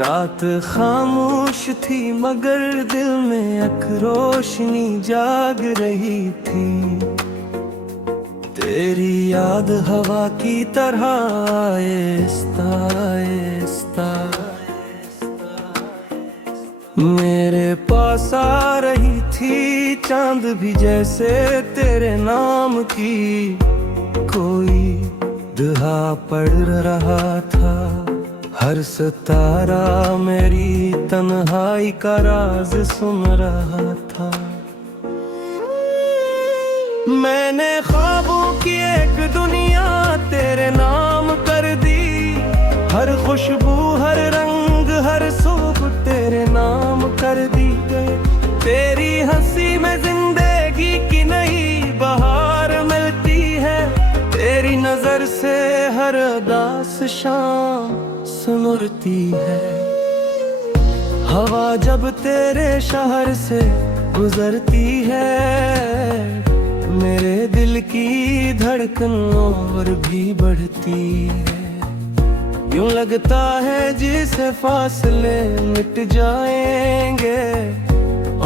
रात खामोश थी मगर दिल में एक रोशनी जाग रही थी। तेरी याद हवा की तरह आहिस्ता आहिस्ता मेरे पास आ रही थी। चांद भी जैसे तेरे नाम की कोई दुआ पढ़ रहा था। हर सितारा मेरी तन्हाई का राज सुन रहा था। मैंने ख्वाबों की एक दुनिया तेरे नाम कर दी। हर खुशबू हर रंग हर सुबह तेरे नाम कर दी गए। तेरी हंसी में जिंदगी की नई बहार मिलती है। तेरी नजर से हर उदास शाम सुलरती है। हवा जब तेरे शहर से गुजरती है मेरे दिल की धड़कन और भी बढ़ती है। यूं लगता है जिसे फासले मिट जाएंगे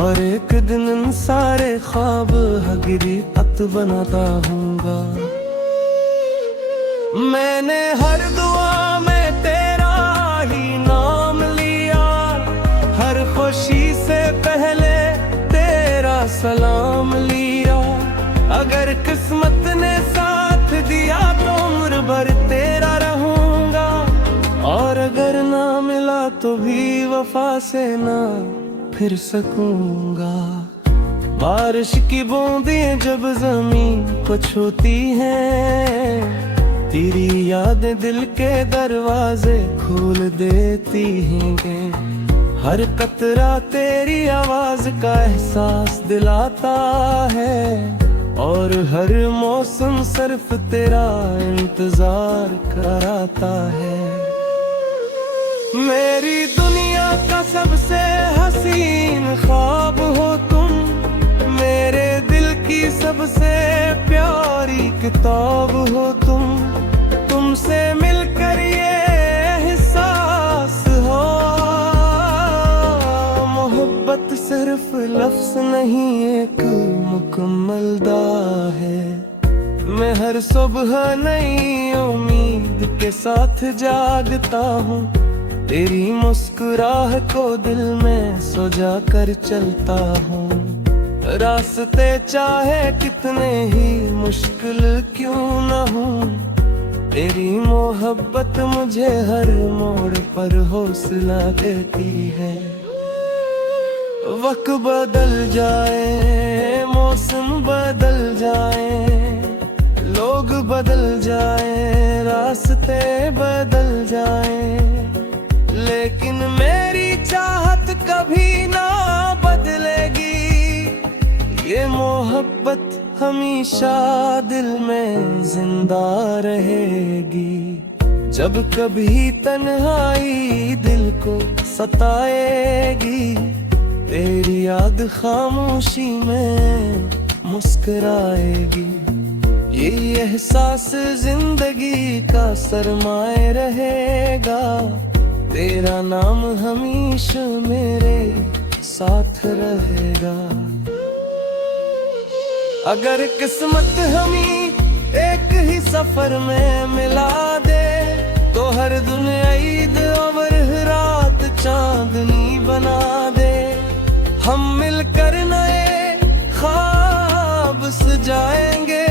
और एक दिन इन सारे ख्वाब हकीकत बनाता हूँगा। मैंने हर दुआ में तेरा ही नाम लिया। हर खुशी से पहले तेरा सलाम लिया। अगर किस्मत ने साथ दिया तो उम्र भर तेरा रहूंगा। और अगर ना मिला तो भी वफा से ना फिर सकूंगा। बारिश की बूंदें जब जमीन को छूती हैं तेरी यादें दिल के दरवाजे खोल देती हैं। हर कतरा तेरी आवाज का एहसास दिलाता है और हर मौसम सिर्फ तेरा इंतजार कराता है। मेरी दुनिया का सबसे हसीन ख्वाब हो तुम। मेरे दिल की सबसे प्यारी किताब हो तुम। तुमसे मिलकर ये एहसास हो मोहब्बत सिर्फ लफ्ज नहीं एक मुकम्मल दाव है। मैं हर सुबह नई उम्मीद के साथ जागता हूँ। तेरी मुस्कुराहट को दिल में सजा कर चलता हूँ। रास्ते चाहे कितने ही मुश्किल क्यों न हो तेरी मोहब्बत मुझे हर मोड़ पर हौसला देती है। वक्त बदल जाए मौसम बदल जाए लोग बदल जाए रास्ते बदल जाए लेकिन मेरी चाहत कभी ना बदलेगी। ये मोहब्बत हमेशा दिल में जिंदा रहेगी। जब कभी तन्हाई दिल को सताएगी तेरी याद खामोशी में मुस्कुराएगी। ये एहसास जिंदगी का सरमाए रहेगा। तेरा नाम हमेशा मेरे साथ रहेगा। अगर किस्मत हमें एक ही सफर में मिला दे तो हर दिन ईद और रात चांदनी बना दे। हम मिलकर नए ख्वाब सजाएंगे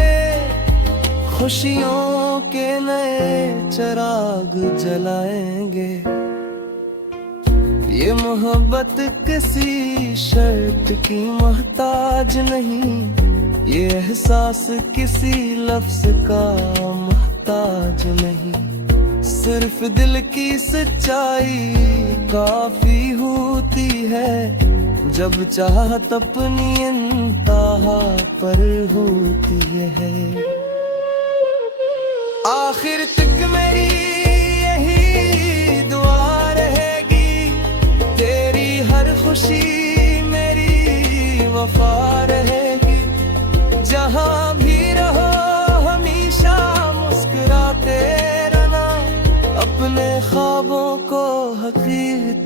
खुशियों के नए चिराग जलाएंगे। ये मोहब्बत किसी शर्त की मोहताज नहीं। ये एहसास किसी लफ्ज का मोहताज नहीं। सिर्फ दिल की सच्चाई काफी होती है जब चाहत अपनी इंतहा पर होती है। आखिर तक मेरी यही दुआ रहेगी। तेरी हर खुशी मेरी वफा रहेगी। जहाँ भी रहो हमेशा मुस्कुराते रहना। अपने ख्वाबों को हकीकत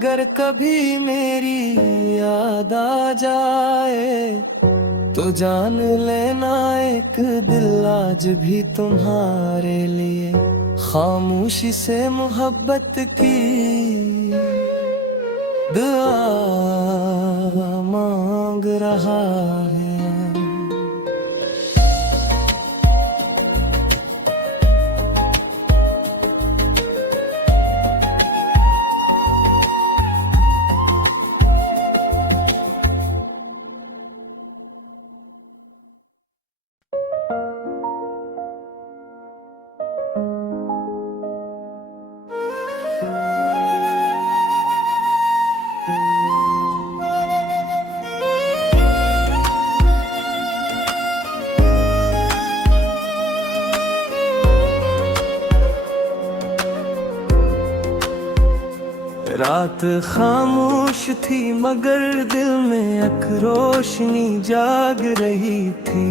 अगर कभी मेरी याद आ जाए तो जान लेना एक दिल आज भी तुम्हारे लिए खामोशी से मोहब्बत की दुआ मांग रहा है। रात खामोश थी मगर दिल में एक रोशनी जाग रही थी।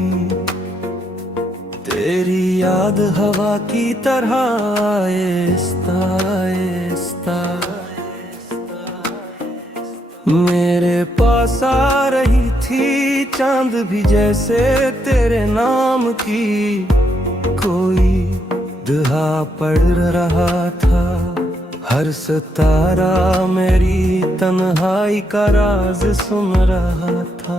तेरी याद हवा की तरह आहिस्ता आहिस्ता मेरे पास आ रही थी। चांद भी जैसे तेरे नाम की कोई दुआ पढ़ रहा था। हर सितारा मेरी तन्हाई का राज सुन रहा था।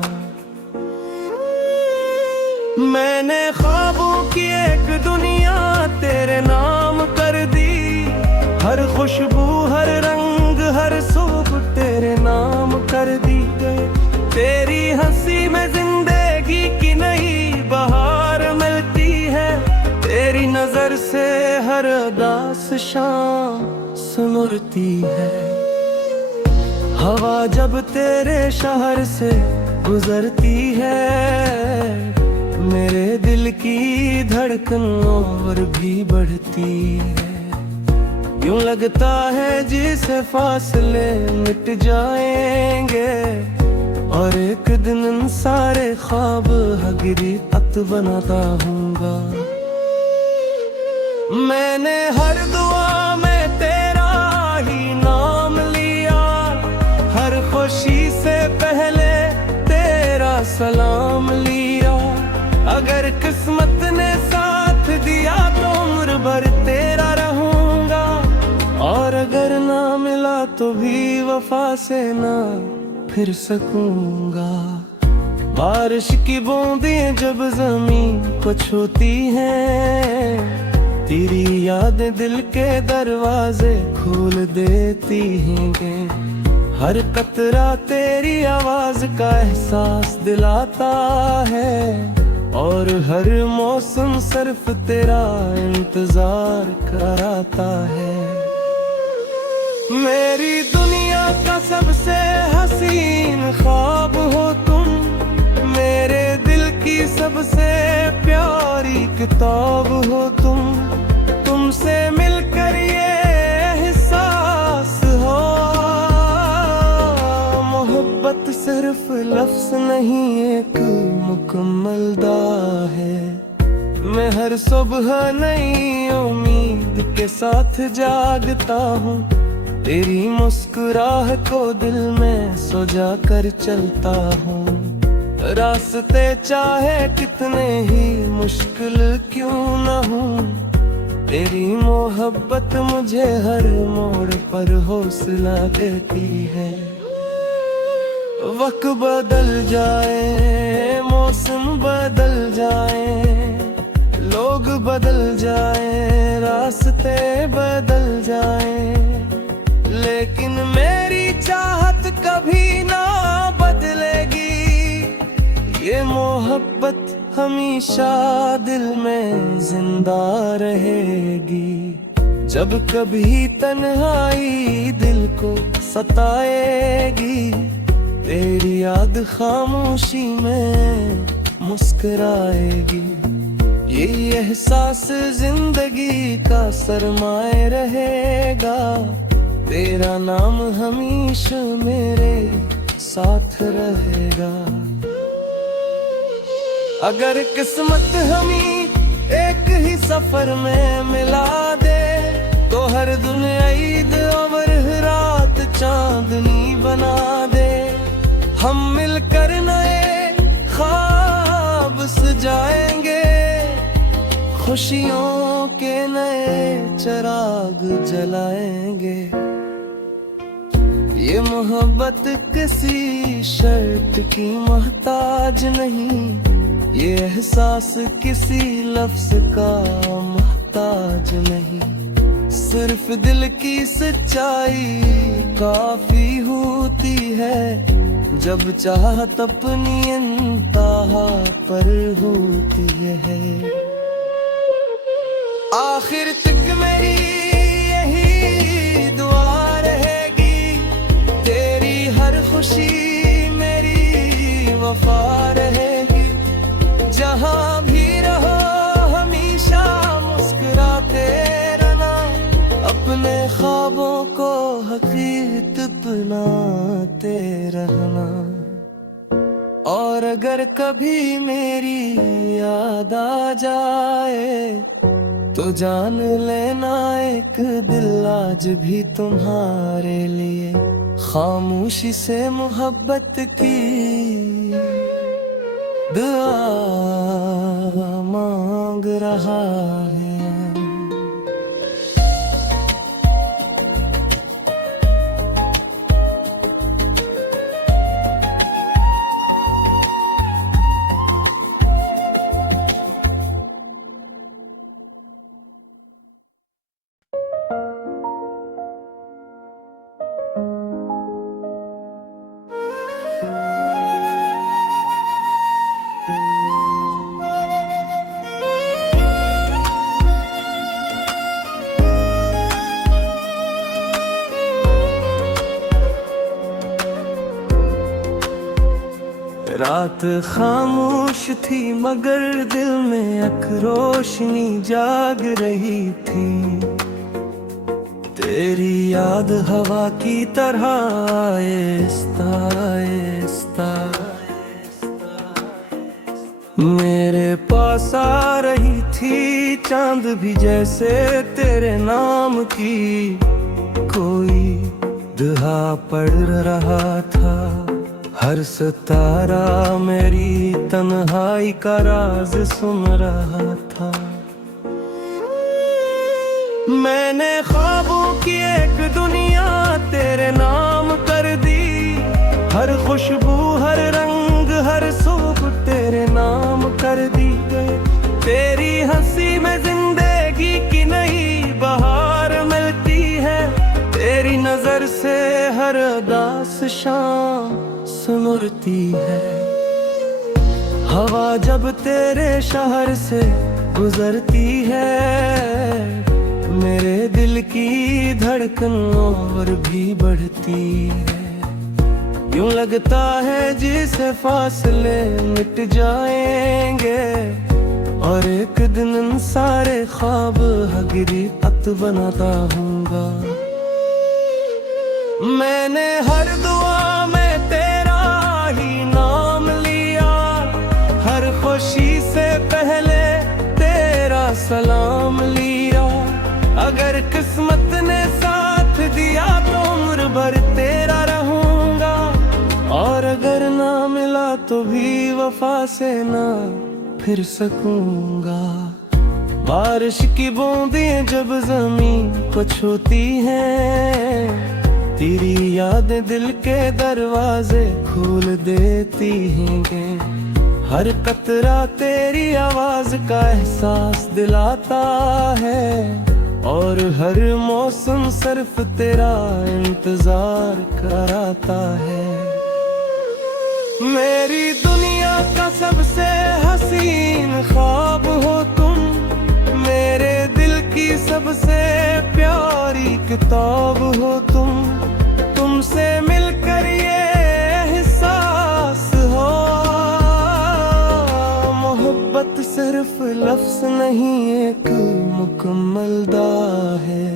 मैंने ख्वाबों की एक दुनिया तेरे नाम कर दी। हर खुशबू हर रंग हर सुबह तेरे नाम कर दी गई। तेरी हंसी में जिंदगी की नई बहार मिलती है। तेरी नजर से हर उदास शाम सुनती है। हवा जब तेरे शहर से गुजरती है मेरे दिल की धड़कन और भी बढ़ती है। यूं लगता है जिसे फासले मिट जाएंगे और एक दिन इन सारे ख्वाब हकीकत बनाता हूँगा। मैंने हर दुआ में तेरा ही नाम लिया। हर खुशी से पहले तेरा सलाम लिया। अगर किस्मत ने साथ दिया तो उम्र भर तेरा रहूंगा। और अगर ना मिला तो भी वफा से ना फिर सकूंगा। बारिश की बूंदें जब जमीन को छूती हैं तेरी यादें दिल के दरवाजे खोल देती हैं। हर कतरा तेरी आवाज का एहसास दिलाता है और हर मौसम सिर्फ तेरा इंतजार कराता है। मेरी दुनिया का सबसे हसीन ख्वाब हो तुम। मेरे दिल की सबसे प्यारी किताब हो तुम। तुमसे मिलकर ये एहसास हो मोहब्बत सिर्फ लफ्ज नहीं एक मुकम्मल दाव है। मैं हर सुबह नई उम्मीद के साथ जागता हूँ। तेरी मुस्कुराहट को दिल में सजा कर चलता हूँ। रास्ते चाहे कितने ही मुश्किल क्यों न हों तेरी मोहब्बत मुझे हर मोड़ पर हौसला देती है। वक्त बदल जाए मौसम बदल जाए लोग बदल जाए रास्ते बदल जाए लेकिन मेरी चाहत कभी ना बदलेगी। ये मोहब्बत हमेशा दिल में जिंदा रहेगी। जब कभी तन्हाई दिल को सताएगी तेरी याद खामोशी में मुस्कुराएगी। ये एहसास जिंदगी का सरमाए रहेगा। तेरा नाम हमेशा मेरे साथ रहेगा। अगर किस्मत हमें एक ही सफर में मिला दे तो हर दिन ईद और रात चांदनी बना दे। हम मिलकर नए ख्वाब सजाएंगे, खुशियों के नए चिराग जलाएंगे। ये मोहब्बत किसी शर्त की मोहताज नहीं, ये एहसास किसी लफ्ज का मोहताज नहीं। सिर्फ दिल की सच्चाई काफी होती है, जब चाहत अपनी इंतहा पर होती है। आखिर तक मेरी यही दुआ रहेगी, तेरी हर खुशी मेरी वफा रहेगी। जहाँ भी रहो हमेशा मुस्कुराते रहना, अपने ख्वाबों को हकीकत बनाते रहना। और अगर कभी मेरी याद आ जाए तो जान लेना एक दिल आज भी तुम्हारे लिए खामोशी से मोहब्बत की दुआ मांग रहा है। रात खामोश थी मगर दिल में एक रोशनी जाग रही थी। तेरी याद हवा की तरह आहिस्ता आहिस्ता मेरे पास आ रही थी। चांद भी जैसे तेरे नाम की कोई दुआ पढ़ रहा था। हर सितारा मेरी तन्हाई का राज सुन रहा था। मैंने ख्वाबों की एक दुनिया तेरे नाम कर दी। हर खुशबू हर रंग हर सुबह तेरे नाम कर दी गए। तेरी हंसी में जिंदगी की नई बहार मिलती है। तेरी नजर से हर उदास शाम सुनती है। हवा जब तेरे शहर से गुजरती है, मेरे दिल की धड़कन और भी बढ़ती है। यूं लगता है जिसे फासले मिट जाएंगे और एक दिन इन सारे ख्वाब हकीकत बनाता हूँगा। मैंने हर दुआ में तेरा ही नाम लिया। हर खुशी से पहले तेरा सलाम लिया। अगर किस्मत ने साथ दिया तो उम्र भर तेरा रहूंगा। और अगर ना मिला तो भी वफा से ना फिर सकूंगा। बारिश की बूंदें जब जमीन को छूती हैं, तेरी यादें दिल के दरवाजे खोल देती हैं। हर कतरा तेरी आवाज का एहसास दिलाता है और हर मौसम सिर्फ तेरा इंतजार कराता है। मेरी दुनिया का सबसे हसीन ख्वाब हो तुम। मेरे दिल की सबसे प्यारी किताब हो तुम। तुमसे मिलकर ये एहसास हो, मोहब्बत सिर्फ लफ्ज नहीं एक मुकम्मल दाव है।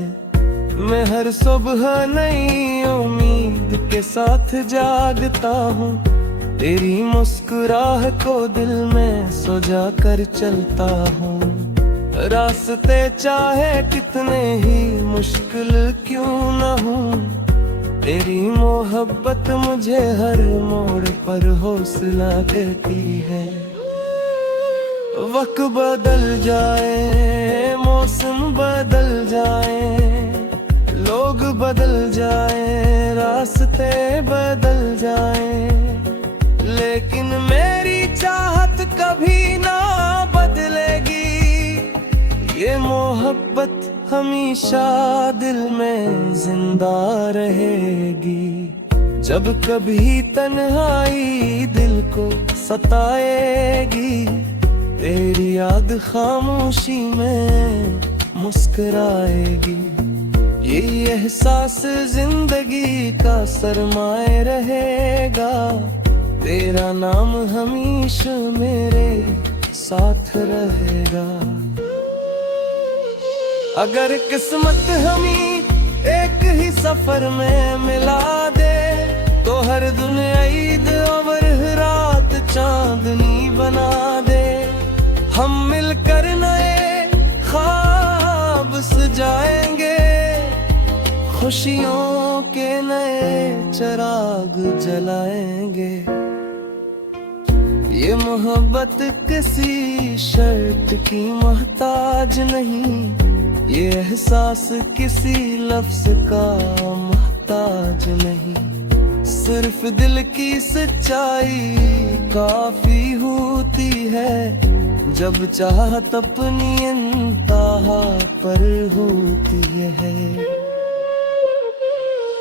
मैं हर सुबह नई उम्मीद के साथ जागता हूँ। तेरी मुस्कुराहट को दिल में सजा कर चलता हूँ। रास्ते चाहे कितने ही मुश्किल क्यों न हो, तेरी मोहब्बत मुझे हर मोड़ पर हौसला देती है। वक्त बदल जाए, मौसम बदल जाए, लोग बदल जाए, रास्ते बदल जाए, लेकिन मेरी चाहत कभी ना बदलेगी। ये मोहब्बत हमेशा दिल में जिंदा रहेगी। जब कभी तन्हाई दिल को सताएगी, तेरी याद खामोशी में मुस्कुराएगी। ये एहसास जिंदगी का सरमाए रहेगा। तेरा नाम हमेशा मेरे साथ रहेगा। अगर किस्मत हमें एक ही सफर में मिला दे, तो हर दिन ईद और रात चांदनी बना दे। हम मिलकर नए ख्वाब सजाएंगे, खुशियों के नए चिराग जलाएंगे। ये मोहब्बत किसी शर्त की मोहताज नहीं, ये एहसास किसी लफ्ज का मोहताज नहीं। सिर्फ दिल की सच्चाई काफी होती है, जब चाहत अपनी इंतहा पर होती है।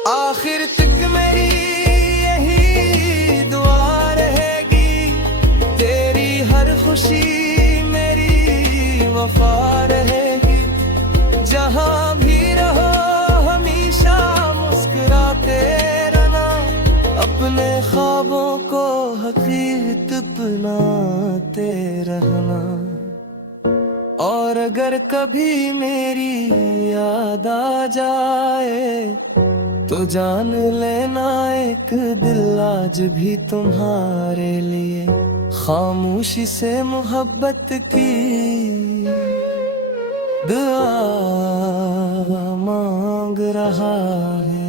आखिर तक मेरी यही दुआ रहेगी, तेरी हर खुशी मेरी वफा रहेगी। जहाँ भी रहो हमेशा मुस्कुराते रहना, अपने ख्वाबों को हकीकत बनाते रहना। और अगर कभी मेरी याद आ जाए, तो जान लेना एक दिल आज भी तुम्हारे लिए खामोशी से मोहब्बत की दुआ मांग रहा है।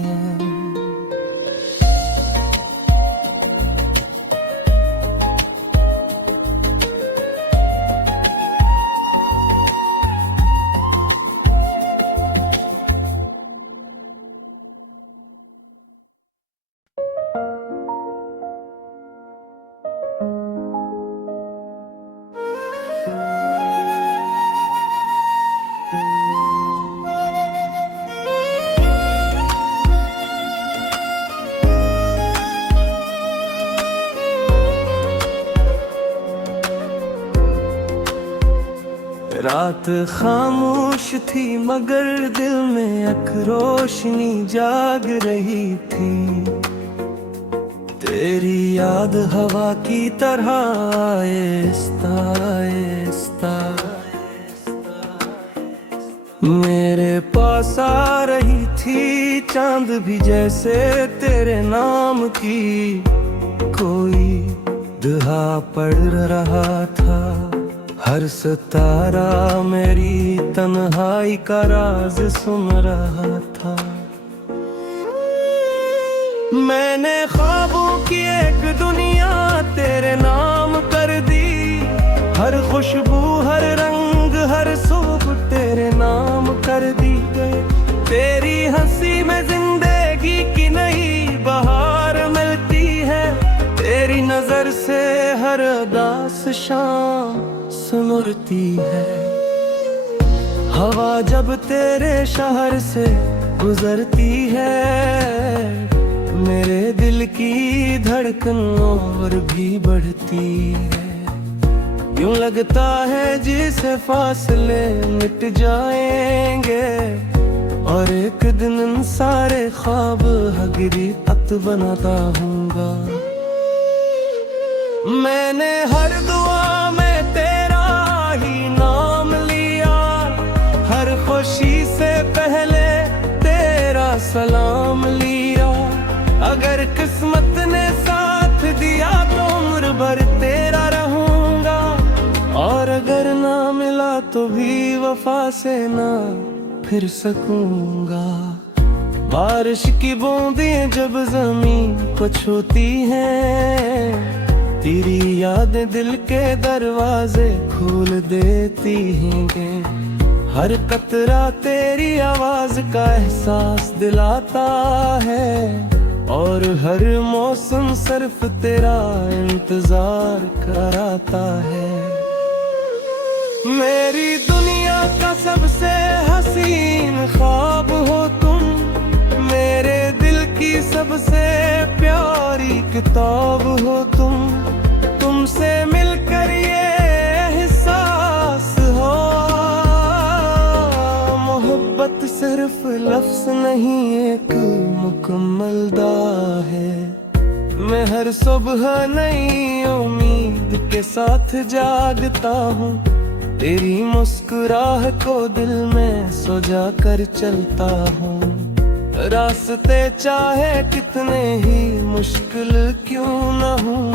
रात खामोश थी मगर दिल में एक रोशनी जाग रही थी। तेरी याद हवा की तरह आहिस्ता आहिस्ता मेरे पास आ रही थी। चांद भी जैसे तेरे नाम की कोई दुआ पढ़ रहा था। हर सितारा मेरी तन्हाई का राज सुन रहा था। मैंने ख्वाबों की एक दुनिया तेरे नाम कर दी। हर खुशबू हर रंग हर सुबह तेरे नाम कर दी गए। तेरी हंसी में जिंदगी की नई बहार मिलती है। तेरी नजर से हर उदास शाम सुलरती है। हवा जब तेरे शहर से गुजरती है, मेरे दिल की धड़कन और भी बढ़ती है। यूं लगता है जिसे फासले मिट जाएंगे और एक दिन इन सारे ख्वाब हकीकत बनाता हूँगा। मैंने हर दुआ में तेरा ही नाम लिया। हर खुशी से पहले तेरा सलाम लिया। अगर किस्मत ने साथ दिया तो उम्र भर तेरा रहूंगा। और अगर ना मिला तो भी वफा से ना फिर सकूंगा। बारिश की बूंदें जब जमीन को छूती हैं, तेरी यादें दिल के दरवाजे खोल देती हैं। हर कतरा तेरी आवाज का एहसास दिलाता है, और हर मौसम सिर्फ तेरा इंतजार कराता है। मेरी दुनिया का सबसे हसीन ख्वाब हो तुम, मेरे दिल की सबसे प्यारी किताब हो तुम। तुमसे मिलकर ये एहसास हो, मोहब्बत सिर्फ लफ्ज नहीं एक मुकम्मल दाव है। मैं हर सुबह नई उम्मीद के साथ जागता हूँ, तेरी मुस्कुराहट को दिल में सजा कर चलता हूँ। रास्ते चाहे कितने ही मुश्किल क्यों न हों,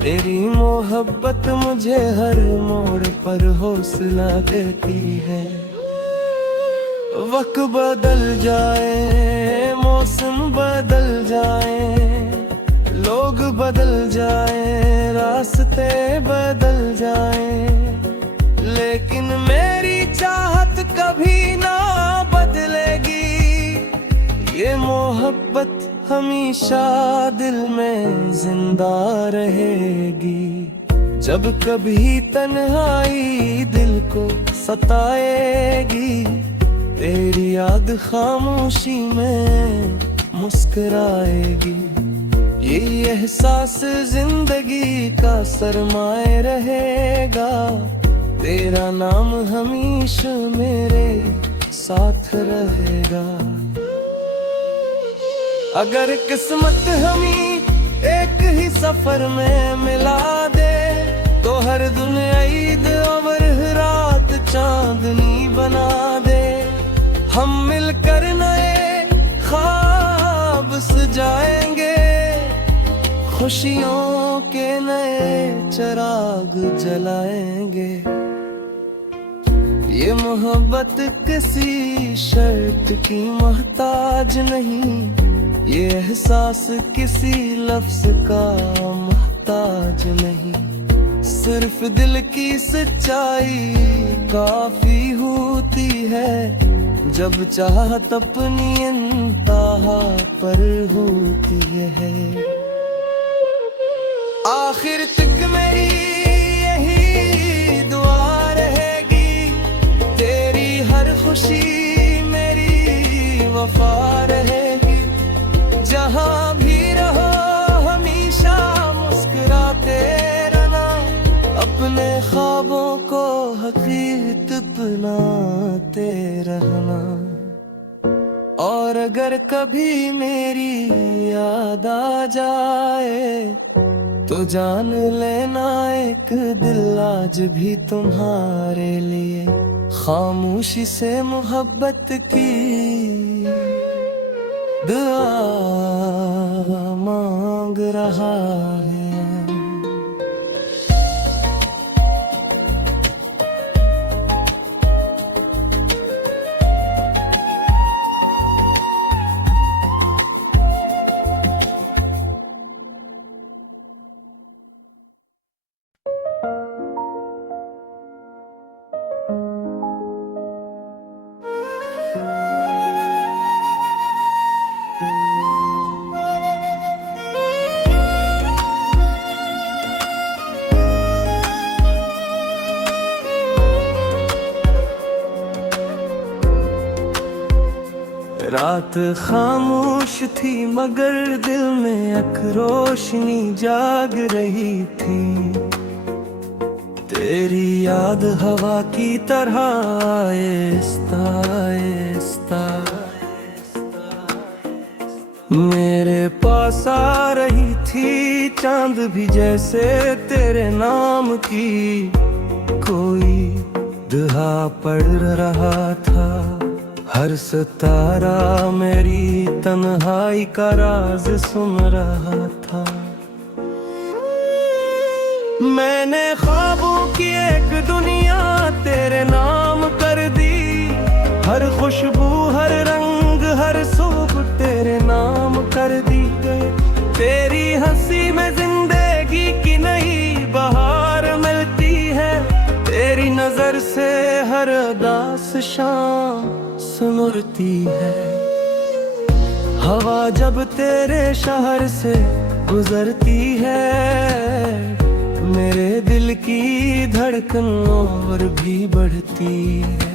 तेरी मोहब्बत मुझे हर मोड़ पर हौसला देती है। वक्त बदल जाए, मौसम बदल जाए, लोग बदल जाए, रास्ते बदल जाए, लेकिन मेरी चाहत कभी ना बदलेगी। ये मोहब्बत हमेशा दिल में जिंदा रहेगी। जब कभी तन्हाई दिल को सताएगी, तेरी याद खामोशी में मुस्कुराएगी। ये एहसास जिंदगी का सरमाए रहेगा, तेरा नाम हमेशा मेरे साथ रहेगा। अगर किस्मत हमें एक ही सफर में मिला दे, तो हर दिन ईद और रात चांदनी बना दे। हम मिलकर नए ख्वाब सजाएंगे, खुशियों के नए चिराग जलाएंगे। ये मोहब्बत किसी शर्त की मोहताज नहीं, ये एहसास किसी लफ्ज का मोहताज नहीं। सिर्फ दिल की सच्चाई काफी होती है, जब चाहत अपनी इंतहा पर होती है। आखिर तक मेरी यही दुआ रहेगी, तेरी हर खुशी मेरी वफा रहेगी। जहाँ भी रहो हमेशा मुस्कुराते रहना, अपने ख्वाबों को हकीकत बनाते रहना। और अगर कभी मेरी याद आ जाए, तो जान लेना एक दिल आज भी तुम्हारे लिए खामोशी से मोहब्बत की दुआ मांग रहा है। रात खामोश थी मगर दिल में एक रोशनी जाग रही थी। तेरी याद हवा की तरह आहिस्ता आहिस्ता मेरे पास आ रही थी। चांद भी जैसे तेरे नाम की कोई दुआ पढ़ रहा था। हर सितारा मेरी तन्हाई का राज सुन रहा था। मैंने ख्वाबों की एक दुनिया तेरे नाम कर दी। हर खुशबू, हर रंग, हर हर सुबह तेरे नाम कर दी गए। तेरी हंसी में जिंदगी की नई बहार मिलती है। तेरी नजर से हर उदास शाम सुनती है। हवा जब तेरे शहर से गुजरती है, मेरे दिल की धड़कन और भी बढ़ती है।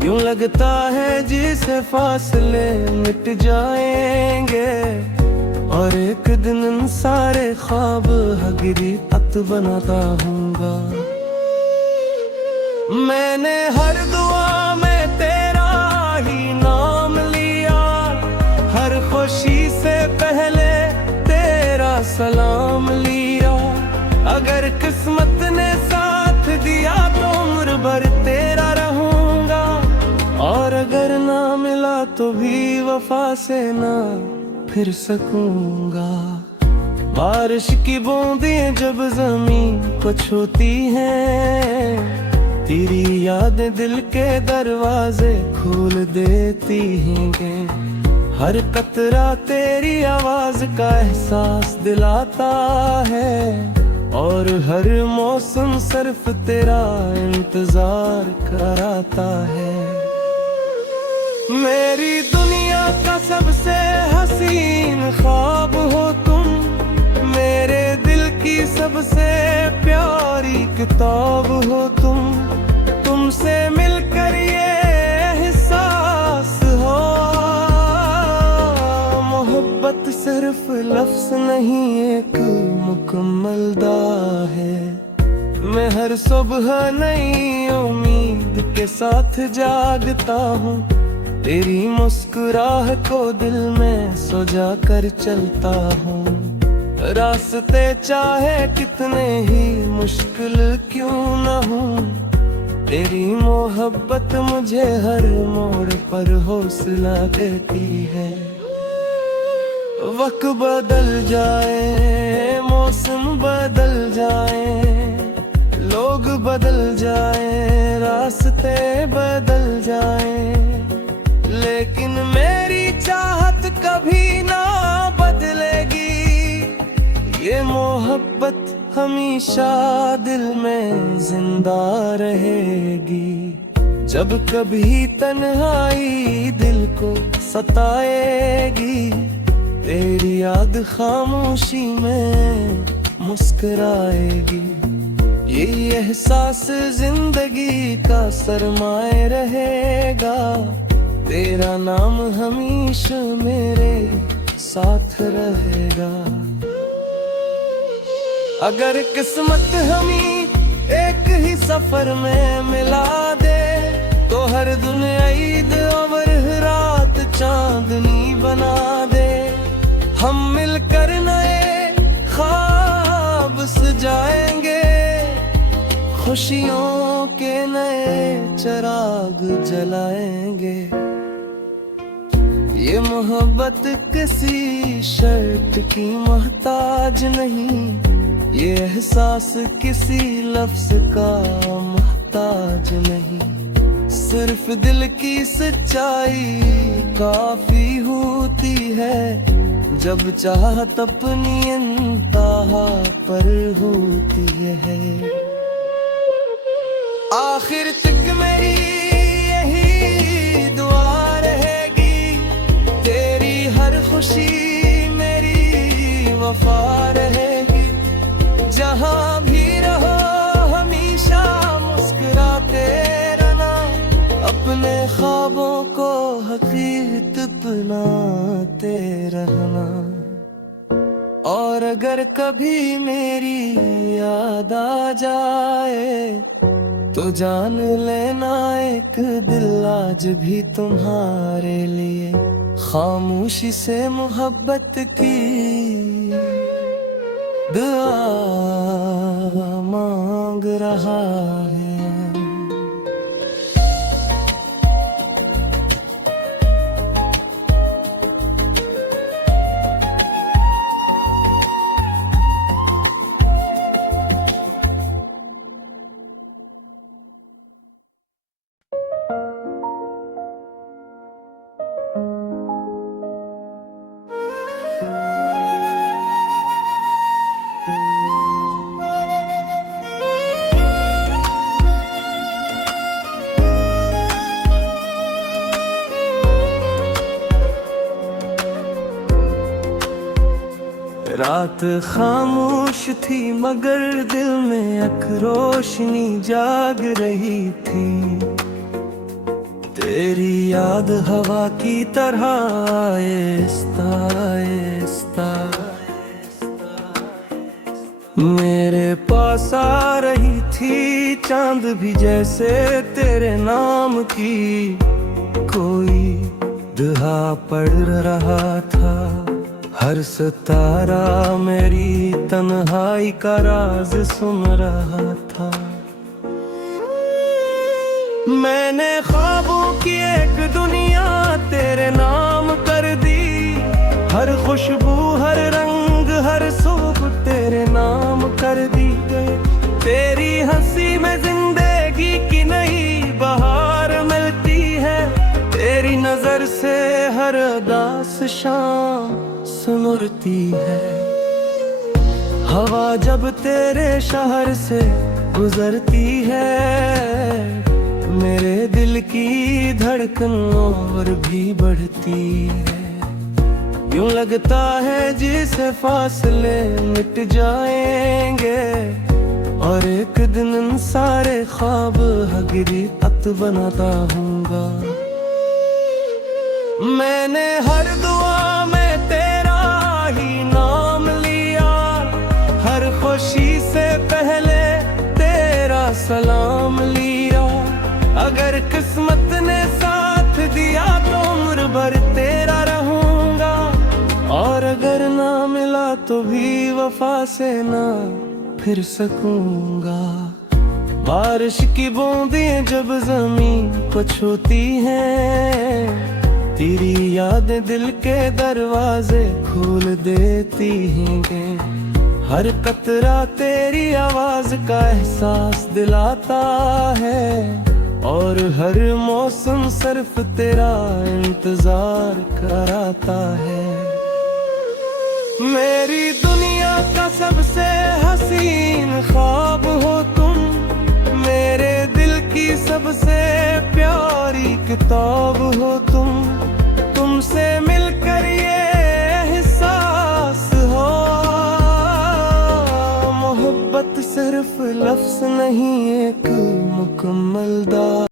यूं लगता है जिसे फासले मिट जाएंगे, और एक दिन इन सारे ख्वाब हकीकत बनाता हूँगा। मैंने हर दुआ में तेरा ही नाम लिया, हर खुशी से पहले तेरा सलाम लिया। अगर किस्मत ने साथ दिया तो उम्र भर तेरा रहूंगा, और अगर ना मिला तो भी वफा से ना फिर सकूंगा। बारिश की बूंदें जब जमीन को छूती हैं, तेरी यादें दिल के दरवाजे खोल देती हैं। हर कतरा तेरी आवाज का एहसास दिलाता है, और हर मौसम सिर्फ तेरा इंतजार कराता है। मेरी दुनिया का सबसे हसीन ख्वाब हो तुम, मेरे दिल की सबसे प्यारी किताब हो तुम। तुमसे मिलकर ये एहसास हो, मोहब्बत सिर्फ लफ्ज नहीं एक मुकम्मल दा है। मैं हर सुबह नई उम्मीद के साथ जागता हूँ, तेरी मुस्कुराहट को दिल में सजा कर चलता हूँ। रास्ते चाहे कितने ही मुश्किल क्यों न हो, तेरी मोहब्बत मुझे हर मोड़ पर हौसला देती है। वक्त बदल जाए, मौसम बदल जाए, लोग बदल जाए, रास्ते बदल जाए, लेकिन मेरी चाहत कभी ना बदलेगी। ये मोहब्बत हमेशा दिल में जिंदा रहेगी। जब कभी तन्हाई दिल को सताएगी, तेरी याद खामोशी में मुस्कुराएगी। ये एहसास जिंदगी का सरमाए रहेगा, तेरा नाम हमेशा मेरे साथ रहेगा। अगर किस्मत हमें एक ही सफर में मिला दे, तो हर दिन ईद और रात चांदनी बना दे। हम मिलकर नए ख्वाब सजाएंगे, खुशियों के नए चिराग जलाएंगे। ये मोहब्बत किसी शर्त की मोहताज नहीं, ये एहसास किसी लफ्ज का मोहताज नहीं। सिर्फ दिल की सच्चाई काफी होती है, जब चाहत अपनी इंतहा पर होती है। आखिर तक मेरी यही दुआ रहेगी, तेरी हर खुशी मेरी वफा रहेगी। जहाँ भी रहो हमेशा मुस्कुराते रहना, अपने ख्वाबों को हकीकत बनाते रहना। और अगर कभी मेरी याद आ जाए, तो जान लेना एक दिल आज भी तुम्हारे लिए खामोशी से मोहब्बत की दुआ मांग रहा है। रात खामोश थी मगर दिल में एक रोशनी जाग रही थी। तेरी याद हवा की तरह आहिस्ता आहिस्ता मेरे पास आ रही थी। चांद भी जैसे तेरे नाम की कोई दुआ पढ़ रहा था। हर सितारा मेरी तन्हाई का राज सुन रहा था। मैंने ख्वाबों की एक दुनिया तेरे नाम कर दी। हर खुशबू हर रंग हर सुबह तेरे नाम कर दी गई। तेरी हंसी में जिंदगी की नई बहार मिलती है। तेरी नजर से हर उदास शाम सुनती है। हवा जब तेरे शहर से गुजरती है मेरे दिल की धड़कन और भी बढ़ती है। यूं लगता है जिसे फासले मिट जाएंगे और एक दिन इन सारे ख्वाब हकीकत बनाता हूँगा। मैंने हर दुआ में तेरा ही नाम लिया। हर खुशी से पहले तेरा सलाम लिया। अगर किस्मत ने साथ दिया तो उम्र भर तेरा रहूंगा। और अगर ना मिला तो भी वफा से ना फिर सकूंगा। बारिश की बूंदें जब जमीन को छूती हैं तेरी यादें दिल के दरवाजे खोल देती हैं। हर कतरा तेरी आवाज का एहसास दिलाता है और हर मौसम सिर्फ तेरा इंतजार कराता है। मेरी दुनिया का सबसे हसीन ख्वाब हो तुम। मेरे दिल की सबसे प्यारी किताब हो तुम। तुमसे मिलकर ये एहसास हो मोहब्बत सिर्फ लफ्ज़ नहीं एक मुकम्मल